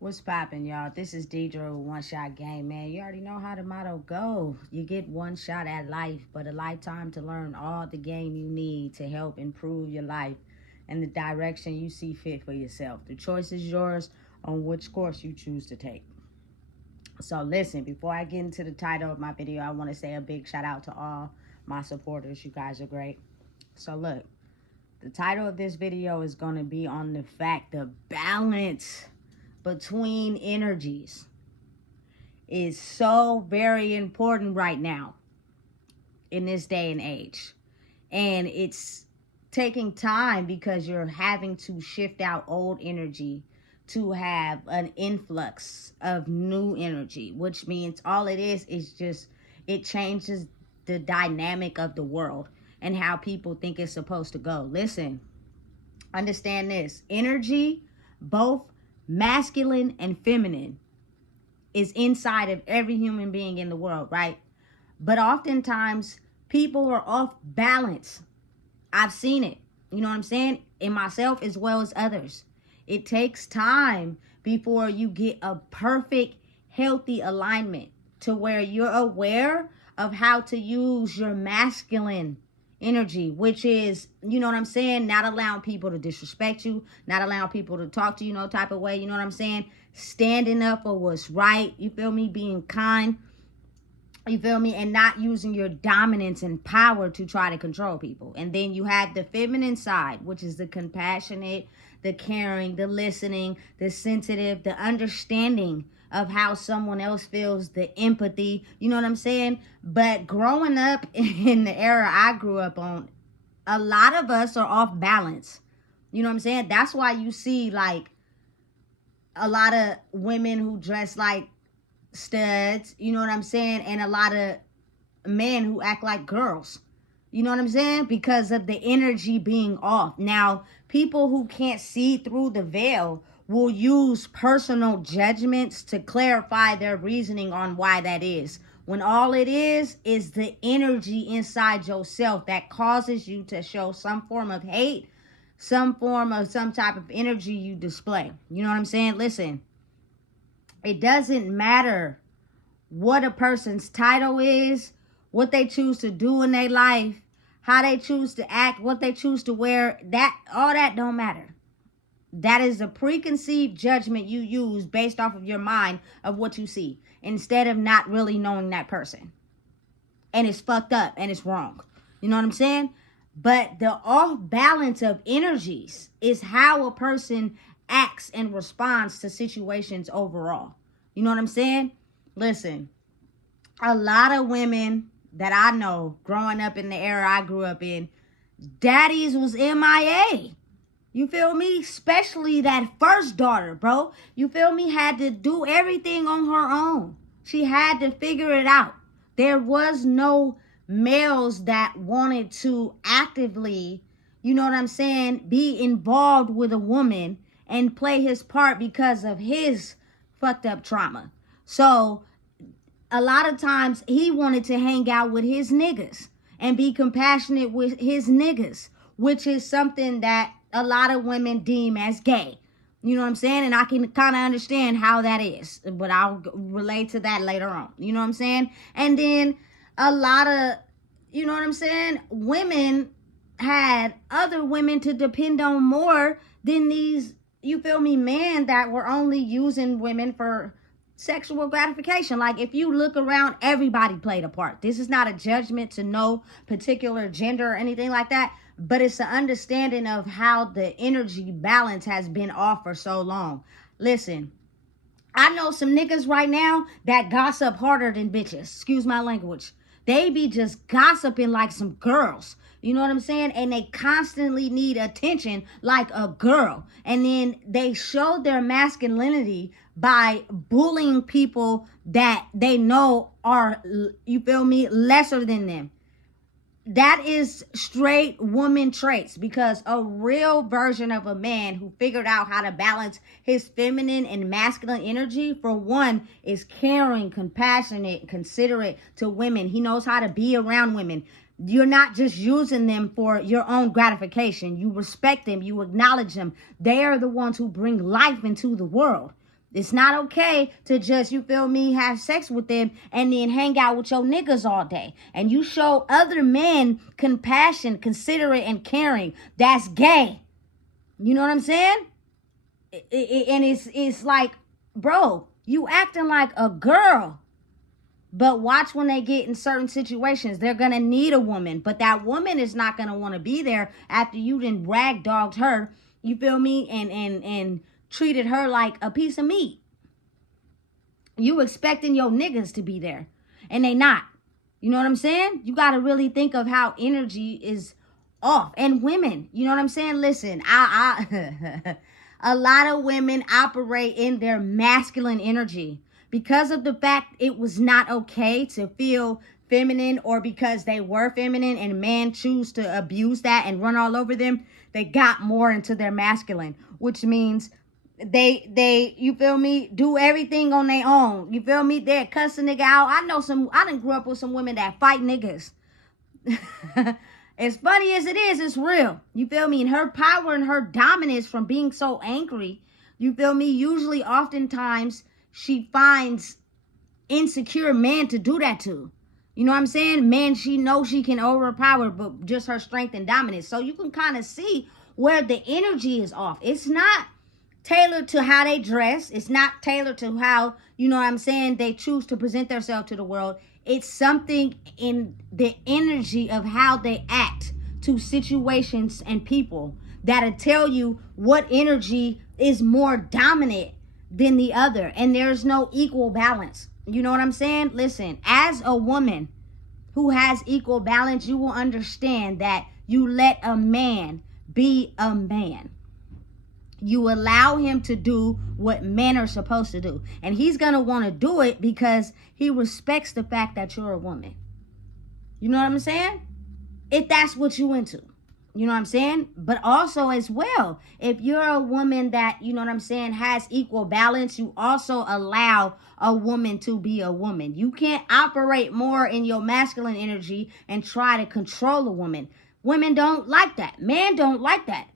What's poppin', y'all? This is Deidre with One Shot Game, man. You already know how the motto go. You get one shot at life, but a lifetime to learn all the game you need to help improve your life and the direction you see fit for yourself. The choice is yours on which course you choose to take. So listen, before I get into the title of my video, I want to say a big shout out to all my supporters. You guys are great. So look, the title of this video is going to be on the fact the balance between energies is so very important right now in this day and age. And it's taking time because you're having to shift out old energy to have an influx of new energy, which means all it is just it changes the dynamic of the world and how people think it's supposed to go. Listen, understand this. Energy, both masculine and feminine, is inside of every human being in the world, right? But oftentimes people are off balance. I've seen it, you know what I'm saying, in myself as well as others. It takes time before you get a perfect, healthy alignment to where you're aware of how to use your masculine energy, which is, you know what I'm saying, not allowing people to disrespect you, not allowing people to talk to you no type of way, you know what I'm saying, standing up for what's right, you feel me, being kind, you feel me, and not using your dominance and power to try to control people. And then you have the feminine side, which is the compassionate, the caring, the listening, the sensitive, the understanding of how someone else feels, the empathy, you know what I'm saying? But growing up in the era I grew up on, a lot of us are off balance. You know what I'm saying? That's why you see like a lot of women who dress like studs, you know what I'm saying? And a lot of men who act like girls. You know what I'm saying? Because of the energy being off. Now, people who can't see through the veil will use personal judgments to clarify their reasoning on why that is. When all it is the energy inside yourself that causes you to show some form of hate, some type of energy you display. You know what I'm saying? Listen, it doesn't matter what a person's title is, what they choose to do in their life, how they choose to act, what they choose to wear, all that don't matter. That is a preconceived judgment you use based off of your mind of what you see, instead of not really knowing that person. And it's fucked up and it's wrong. You know what I'm saying? But the off balance of energies is how a person acts and responds to situations overall. You know what I'm saying? Listen, a lot of women that I know growing up in the era I grew up in, daddies was MIA. You feel me? Especially that first daughter, bro. You feel me? Had to do everything on her own. She had to figure it out. There was no males that wanted to actively, you know what I'm saying, be involved with a woman and play his part because of his fucked up trauma. So a lot of times he wanted to hang out with his niggas and be compassionate with his niggas, which is something that a lot of women deem as gay. You know what I'm saying? And I can kind of understand how that is, but I'll relate to that later on. You know what I'm saying? And then a lot of, you know what I'm saying, women had other women to depend on more than these, you feel me, men that were only using women for sexual gratification. Like, if you look around, everybody played a part. This is not a judgment to no particular gender or anything like that, but it's an understanding of how the energy balance has been off for so long. Listen, I know some niggas right now that gossip harder than bitches. Excuse my language. They be just gossiping like some girls. You know what I'm saying? And they constantly need attention like a girl. And then they show their masculinity by bullying people that they know are, you feel me, lesser than them. That is straight woman traits, because a real version of a man who figured out how to balance his feminine and masculine energy, for one, is caring, compassionate, considerate to women. He knows how to be around women. You're not just using them for your own gratification. You respect them. You acknowledge them. They are the ones who bring life into the world. It's not okay to just, you feel me, have sex with them and then hang out with your niggas all day. And you show other men compassion, considerate, and caring. That's gay. You know what I'm saying? And it's like, bro, you acting like a girl. But watch when they get in certain situations, they're gonna need a woman. But that woman is not gonna want to be there after you done ragdogged her, you feel me, and treated her like a piece of meat. You expecting your niggas to be there, and they not. You know what I'm saying? You gotta really think of how energy is off. And women, you know what I'm saying? Listen, I a lot of women operate in their masculine energy because of the fact it was not okay to feel feminine, or because they were feminine and men choose to abuse that and run all over them. They got more into their masculine, which means they you feel me, do everything on their own. You feel me? They cuss a nigga out. I done grew up with some women that fight niggas. As funny as it is, it's real. You feel me? And her power and her dominance from being so angry, you feel me? Usually, oftentimes, she finds insecure men to do that to. You know what I'm saying? Men she knows she can overpower, but just her strength and dominance. So you can kind of see where the energy is off. It's not tailored to how they dress. It's not tailored to how, you know what I'm saying, they choose to present themselves to the world. It's something in the energy of how they act to situations and people that'll tell you what energy is more dominant than the other. And there's no equal balance. You know what I'm saying? Listen, as a woman who has equal balance, you will understand that you let a man be a man. You allow him to do what men are supposed to do. And he's going to want to do it because he respects the fact that you're a woman. You know what I'm saying? If that's what you into. You know what I'm saying? But also as well, if you're a woman that, you know what I'm saying, has equal balance, you also allow a woman to be a woman. You can't operate more in your masculine energy and try to control a woman. Women don't like that. Men don't like that.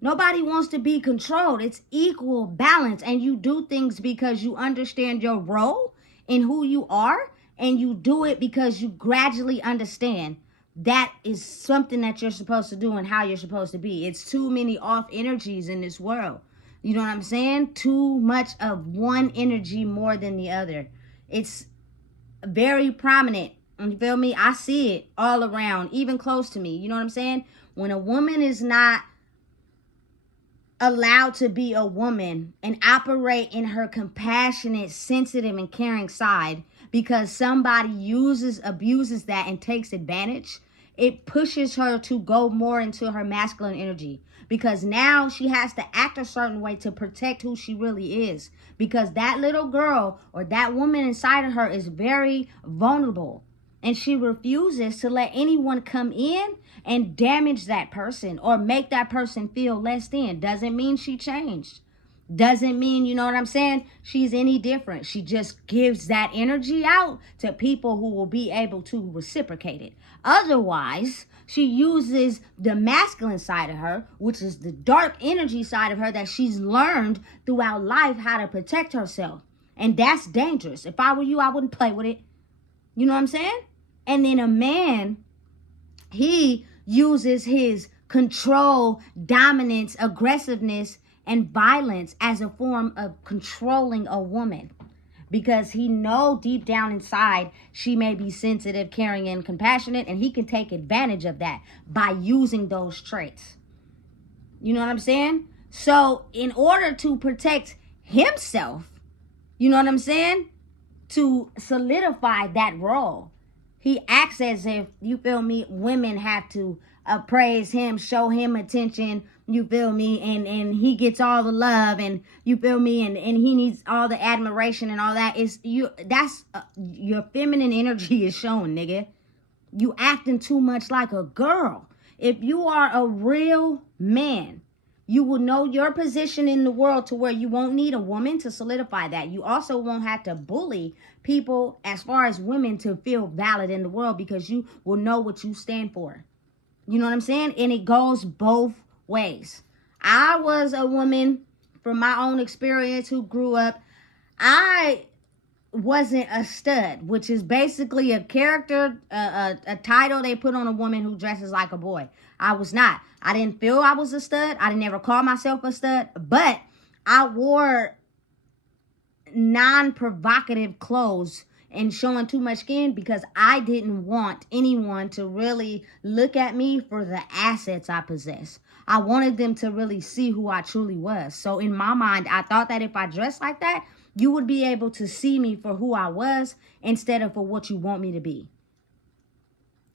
Nobody wants to be controlled. It's equal balance. And you do things because you understand your role and who you are. And you do it because you gradually understand that is something that you're supposed to do and how you're supposed to be. It's too many off energies in this world. You know what I'm saying? Too much of one energy more than the other. It's very prominent. You feel me? I see it all around, even close to me. You know what I'm saying? When a woman is not allowed to be a woman and operate in her compassionate, sensitive, and caring side because somebody abuses that and takes advantage, it pushes her to go more into her masculine energy, because now she has to act a certain way to protect who she really is, because that little girl or that woman inside of her is very vulnerable, and she refuses to let anyone come in and damage that person or make that person feel less than. Doesn't mean she changed. Doesn't mean, you know what I'm saying, she's any different. She just gives that energy out to people who will be able to reciprocate it. Otherwise, she uses the masculine side of her, which is the dark energy side of her that she's learned throughout life how to protect herself. And that's dangerous. If I were you, I wouldn't play with it. You know what I'm saying? And then a man, he uses his control, dominance, aggressiveness, and violence as a form of controlling a woman, because he know deep down inside she may be sensitive, caring, and compassionate, and he can take advantage of that by using those traits. You know what I'm saying? So in order to protect himself, you know what I'm saying, to solidify that role, he acts as if, you feel me, women have to praise him, show him attention, you feel me, and he gets all the love, and you feel me, and he needs all the admiration and all that. Your feminine energy is showing, nigga. You acting too much like a girl. If you are a real man, you will know your position in the world to where you won't need a woman to solidify that. You also won't have to bully people as far as women to feel valid in the world, because you will know what you stand for. You know what I'm saying? And it goes both ways. I was a woman from my own experience who grew up I wasn't a stud, which is basically a character, a title they put on a woman who dresses like a boy. I was not. I didn't feel I was a stud. I didn't ever call myself a stud, but I wore non-provocative clothes and showing too much skin because I didn't want anyone to really look at me for the assets I possess. I wanted them to really see who I truly was. So in my mind, I thought that if I dressed like that, you would be able to see me for who I was instead of for what you want me to be.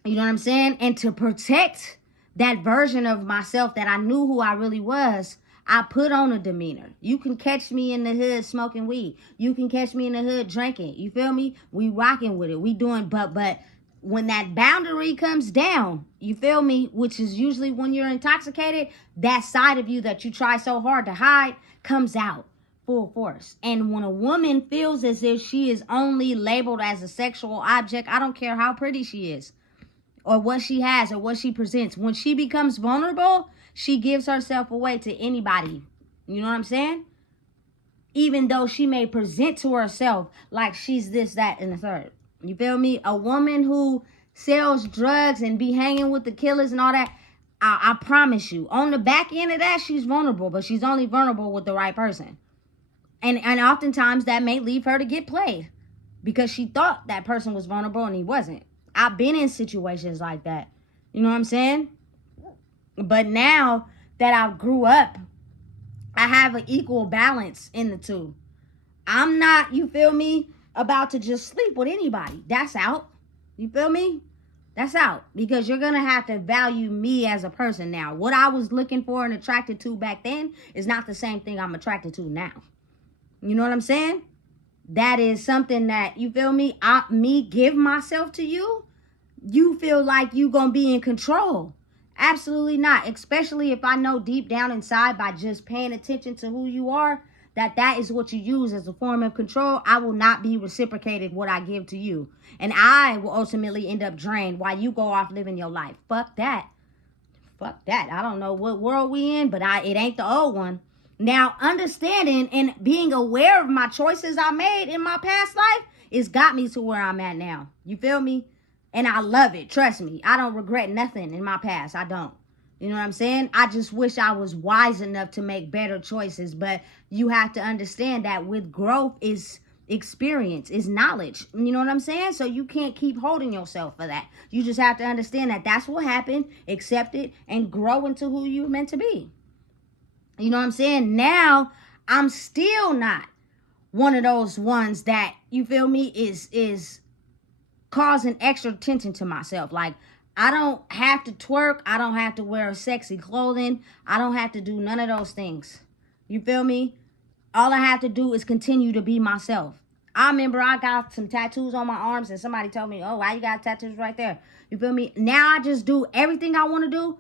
You know what I'm saying? And to protect that version of myself that I knew who I really was, I put on a demeanor. You can catch me in the hood smoking weed. You can catch me in the hood drinking. You feel me? We rocking with it. We doing, but when that boundary comes down, you feel me? Which is usually when you're intoxicated, that side of you that you try so hard to hide comes out full force. And when a woman feels as if she is only labeled as a sexual object, I don't care how pretty she is, or what she has, or what she presents. When she becomes vulnerable, she gives herself away to anybody. You know what I'm saying? Even though she may present to herself like she's this, that, and the third. You feel me? A woman who sells drugs and be hanging with the killers and all that, I promise you, on the back end of that, she's vulnerable, but she's only vulnerable with the right person. And oftentimes that may leave her to get played because she thought that person was vulnerable and he wasn't. I've been in situations like that. You know what I'm saying? But now that I grew up, I have an equal balance in the two. I'm not, you feel me, about to just sleep with anybody. That's out. You feel me? That's out. Because you're going to have to value me as a person now. What I was looking for and attracted to back then is not the same thing I'm attracted to now. You know what I'm saying? That is something that, you feel me, me give myself to you, you feel like you gonna be in control. Absolutely not. Especially if I know deep down inside, by just paying attention to who you are, that is what you use as a form of control. I will not be reciprocated what I give to you, and I will ultimately end up drained while you go off living your life. Fuck that. I don't know what world we in, but it ain't the old one. Now, understanding and being aware of my choices I made in my past life, it's got me to where I'm at now. You feel me? And I love it. Trust me. I don't regret nothing in my past. I don't. You know what I'm saying? I just wish I was wise enough to make better choices. But you have to understand that with growth is experience, is knowledge. You know what I'm saying? So you can't keep holding yourself for that. You just have to understand that that's what happened, accept it, and grow into who you're meant to be. You know what I'm saying? Now, I'm still not one of those ones that, you feel me, is causing extra attention to myself. Like, I don't have to twerk. I don't have to wear sexy clothing. I don't have to do none of those things. You feel me? All I have to do is continue to be myself. I remember I got some tattoos on my arms and somebody told me, oh, why you got tattoos right there? You feel me? Now I just do everything I want to do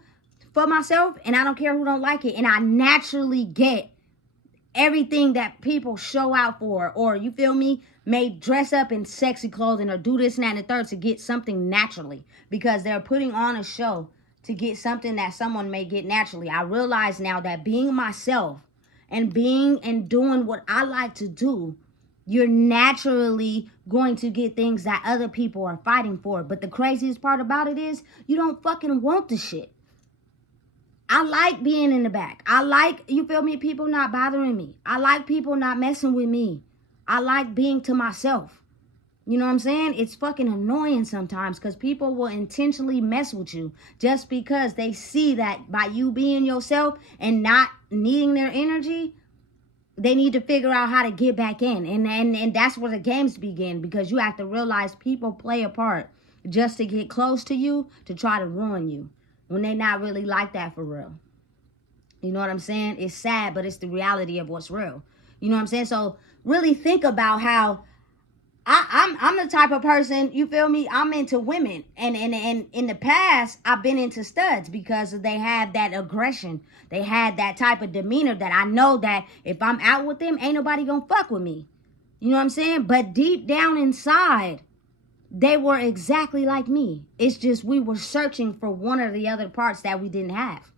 for myself, and I don't care who don't like it. And I naturally get everything that people show out for, or, you feel me, may dress up in sexy clothing or do this and that and the third to get something naturally, because they're putting on a show to get something that someone may get naturally. I realize now that being myself and being and doing what I like to do, you're naturally going to get things that other people are fighting for. But the craziest part about it is you don't fucking want the shit. I like being in the back. I like, you feel me, people not bothering me. I like people not messing with me. I like being to myself. You know what I'm saying? It's fucking annoying sometimes because people will intentionally mess with you just because they see that by you being yourself and not needing their energy, they need to figure out how to get back in. And that's where the games begin, because you have to realize people play a part just to get close to you, to try to ruin you, when they not really like that for real. You know what I'm saying? It's sad, but it's the reality of what's real. You know what I'm saying? So really think about how I'm the type of person, you feel me, I'm into women. And in the past, I've been into studs because they had that aggression. They had that type of demeanor that I know that if I'm out with them, ain't nobody gonna fuck with me. You know what I'm saying? But deep down inside, they were exactly like me. It's just we were searching for one or the other parts that we didn't have.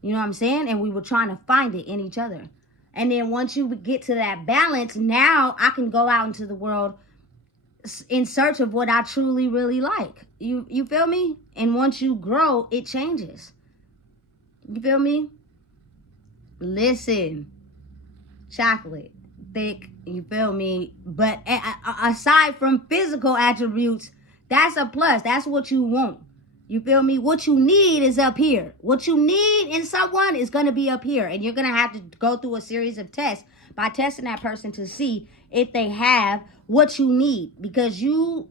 You know what I'm saying? And we were trying to find it in each other. And then once you get to that balance, now I can go out into the world in search of what I truly really like. You feel me? And once you grow, it changes. You feel me? Listen, chocolate, thick, you feel me? But aside from physical attributes, that's a plus. That's what you want. You feel me? What you need is up here. What you need in someone is going to be up here. And you're going to have to go through a series of tests by testing that person to see if they have what you need. Because you,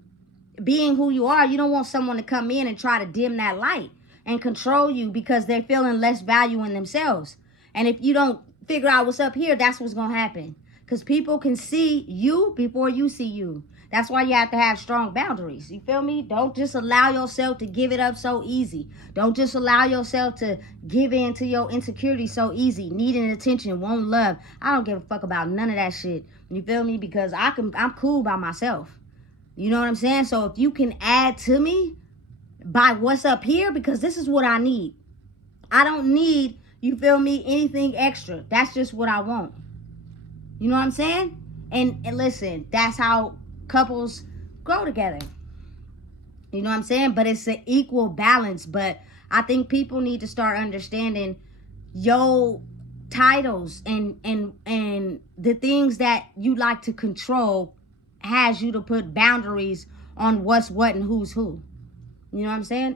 being who you are, you don't want someone to come in and try to dim that light and control you because they're feeling less value in themselves. And if you don't figure out what's up here, that's what's going to happen. Because people can see you before you see you. That's why you have to have strong boundaries. You feel me? Don't just allow yourself to give it up so easy. Don't just allow yourself to give in to your insecurity so easy. Needing attention, want love. I don't give a fuck about none of that shit. You feel me? Because I'm cool by myself. You know what I'm saying? So if you can add to me by what's up here, because this is what I need. I don't need, you feel me, anything extra. That's just what I want. You know what I'm saying? And listen, that's how couples grow together. You know what I'm saying? But it's an equal balance. But I think people need to start understanding your titles and the things that you like to control has you to put boundaries on what's what and who's who. You know what I'm saying?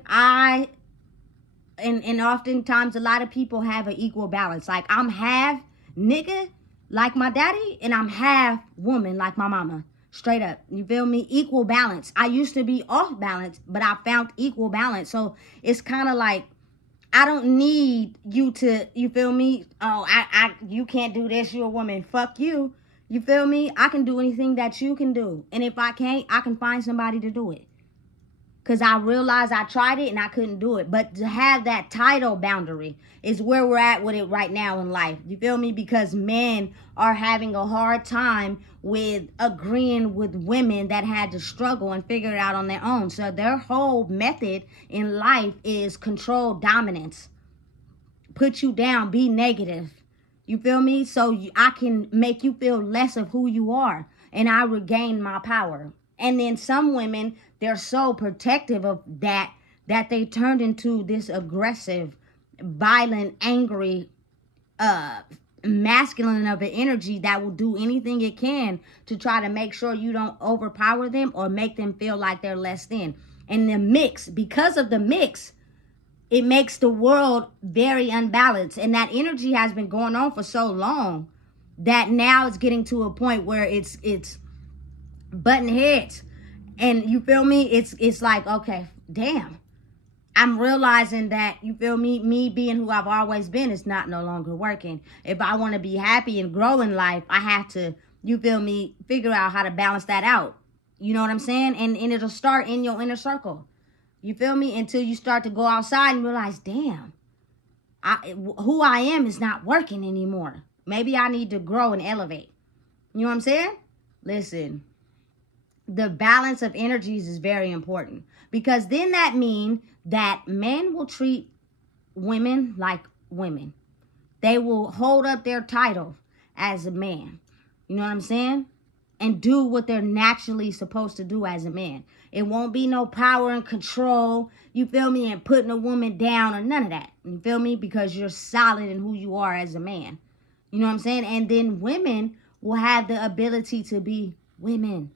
And oftentimes a lot of people have an equal balance. Like I'm half nigga like my daddy and I'm half woman like my mama. Straight up. You feel me? Equal balance. I used to be off balance, but I found equal balance. So it's kind of like, I don't need you to, you feel me? Oh, you can't do this. You're a woman. Fuck you. You feel me? I can do anything that you can do. And if I can't, I can find somebody to do it. Because I realized I tried it and I couldn't do it. But to have that title boundary is where we're at with it right now in life. You feel me? Because men are having a hard time with agreeing with women that had to struggle and figure it out on their own. So their whole method in life is control dominance. Put you down. Be negative. You feel me? So I can make you feel less of who you are. And I regain my power. And then some women, they're so protective of that they turned into this aggressive, violent, angry, masculine of an energy that will do anything it can to try to make sure you don't overpower them or make them feel like they're less than. And the mix, because of the mix, it makes the world very unbalanced. And that energy has been going on for so long that now it's getting to a point where it's button heads. And you feel me? It's like, okay, damn. I'm realizing that, you feel me being who I've always been is not no longer working. If I want to be happy and grow in life, I have to, you feel me, figure out how to balance that out. You know what I'm saying? And it'll start in your inner circle. You feel me? Until you start to go outside and realize, damn, who I am is not working anymore. Maybe I need to grow and elevate. You know what I'm saying? Listen. The balance of energies is very important, because then that means that men will treat women like women. They will hold up their title as a man. You know what I'm saying? And do what they're naturally supposed to do as a man. It won't be no power and control, you feel me, and putting a woman down or none of that. You feel me? Because you're solid in who you are as a man. You know what I'm saying? And then women will have the ability to be women.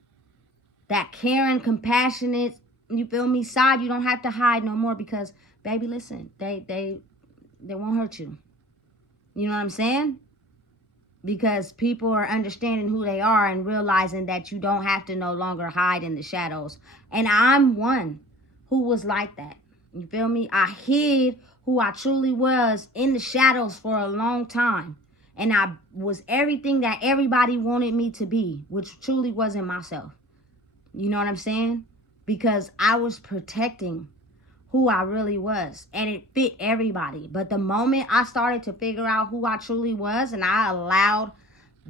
That caring, compassionate, you feel me, side, you don't have to hide no more, because, baby, listen, they won't hurt you. You know what I'm saying? Because people are understanding who they are and realizing that you don't have to no longer hide in the shadows. And I'm one who was like that. You feel me? I hid who I truly was in the shadows for a long time. And I was everything that everybody wanted me to be, which truly wasn't myself. You know what I'm saying? Because I was protecting who I really was. And it fit everybody. But the moment I started to figure out who I truly was, and I allowed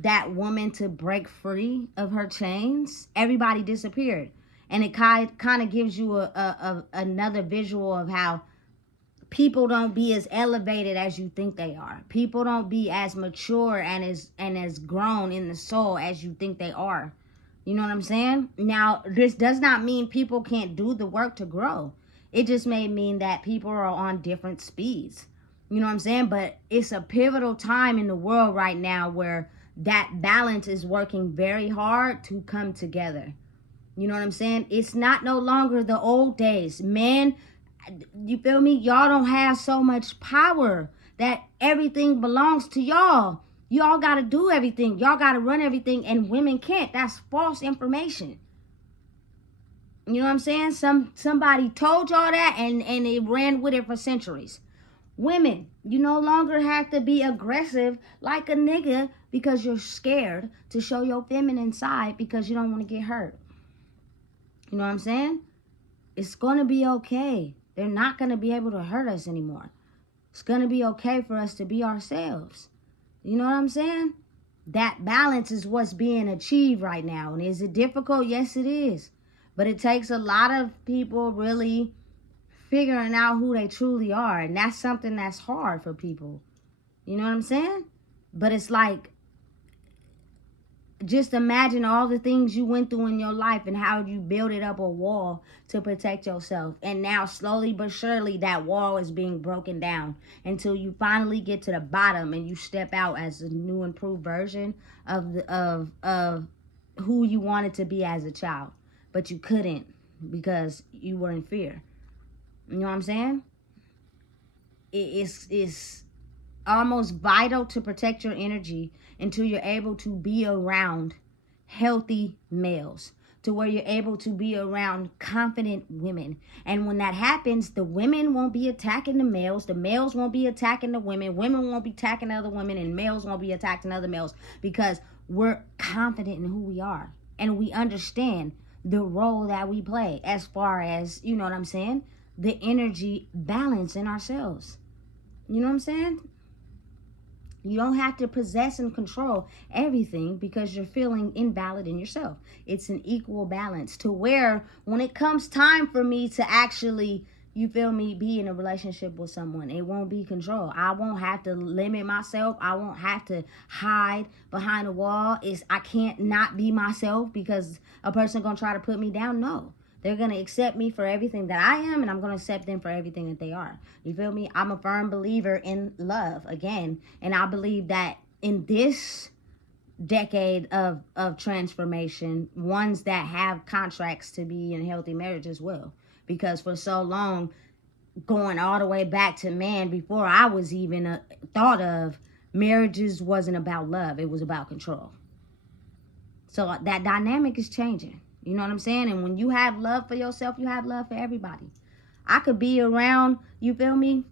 that woman to break free of her chains, everybody disappeared. And it kind of gives you another visual of how people don't be as elevated as you think they are. People don't be as mature and as grown in the soul as you think they are. You know what I'm saying? Now, this does not mean people can't do the work to grow. It just may mean that people are on different speeds. You know what I'm saying? But it's a pivotal time in the world right now where that balance is working very hard to come together. You know what I'm saying? It's not no longer the old days. Men, you feel me? Y'all don't have so much power that everything belongs to y'all. Y'all got to do everything. Y'all got to run everything, and women can't. That's false information. You know what I'm saying? Somebody told y'all that, and it ran with it for centuries. Women, you no longer have to be aggressive like a nigga because you're scared to show your feminine side because you don't want to get hurt. You know what I'm saying? It's going to be okay. They're not going to be able to hurt us anymore. It's going to be okay for us to be ourselves. You know what I'm saying? That balance is what's being achieved right now. And is it difficult? Yes, it is. But it takes a lot of people really figuring out who they truly are. And that's something that's hard for people. You know what I'm saying? But it's like, just imagine all the things you went through in your life and how you built it up a wall to protect yourself. And now slowly but surely that wall is being broken down until you finally get to the bottom and you step out as a new improved version of who you wanted to be as a child. But you couldn't because you were in fear. You know what I'm saying? It's almost vital to protect your energy until you're able to be around healthy males, to where you're able to be around confident women. And when that happens, the women won't be attacking the males won't be attacking the women won't be attacking other women, and males won't be attacking other males, because we're confident in who we are and we understand the role that we play as far as, you know what I'm saying, the energy balance in ourselves. You know what I'm saying? You don't have to possess and control everything because you're feeling invalid in yourself. It's an equal balance to where when it comes time for me to actually, you feel me, be in a relationship with someone, it won't be control. I won't have to limit myself. I won't have to hide behind a wall. I can't not be myself because a person gonna try to put me down. No. They're going to accept me for everything that I am, and I'm going to accept them for everything that they are. You feel me? I'm a firm believer in love, again. And I believe that in this decade of transformation, ones that have contracts to be in healthy marriage as well. Because for so long, going all the way back to man, before I was even thought of, marriages wasn't about love. It was about control. So that dynamic is changing. You know what I'm saying? And when you have love for yourself, you have love for everybody. I could be around, you feel me,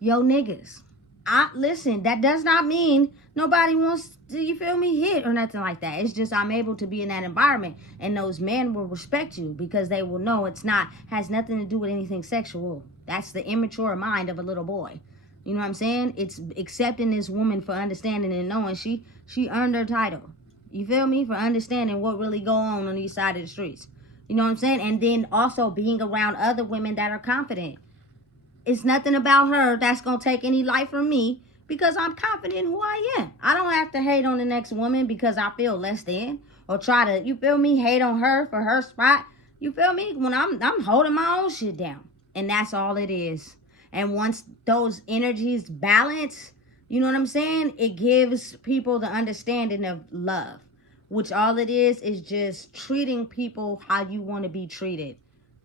yo niggas. Listen, that does not mean nobody wants to, you feel me, hit or nothing like that. It's just I'm able to be in that environment, and those men will respect you because they will know has nothing to do with anything sexual. That's the immature mind of a little boy. You know what I'm saying? It's accepting this woman for understanding and knowing she earned her title. You feel me? For understanding what really go on these side of the streets. You know what I'm saying? And then also being around other women that are confident. It's nothing about her that's going to take any life from me because I'm confident in who I am. I don't have to hate on the next woman because I feel less than, or try to, you feel me, hate on her for her spot. You feel me? When I'm holding my own shit down. And that's all it is. And once those energies balance, you know what I'm saying? It gives people the understanding of love, which all it is just treating people how you want to be treated.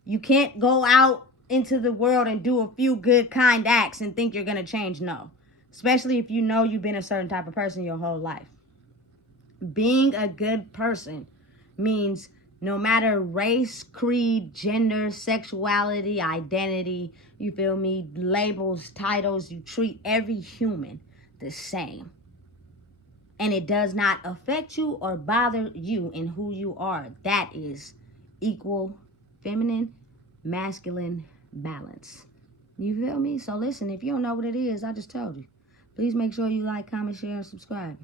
You can't go out into the world and do a few good, kind acts and think you're going to change. No. Especially if you know you've been a certain type of person your whole life. Being a good person means no matter race, creed, gender, sexuality, identity, you feel me, labels, titles, you treat every human the same. And it does not affect you or bother you in who you are. That is equal feminine, masculine balance. You feel me? So listen, if you don't know what it is, I just told you. Please make sure you like, comment, share, and subscribe.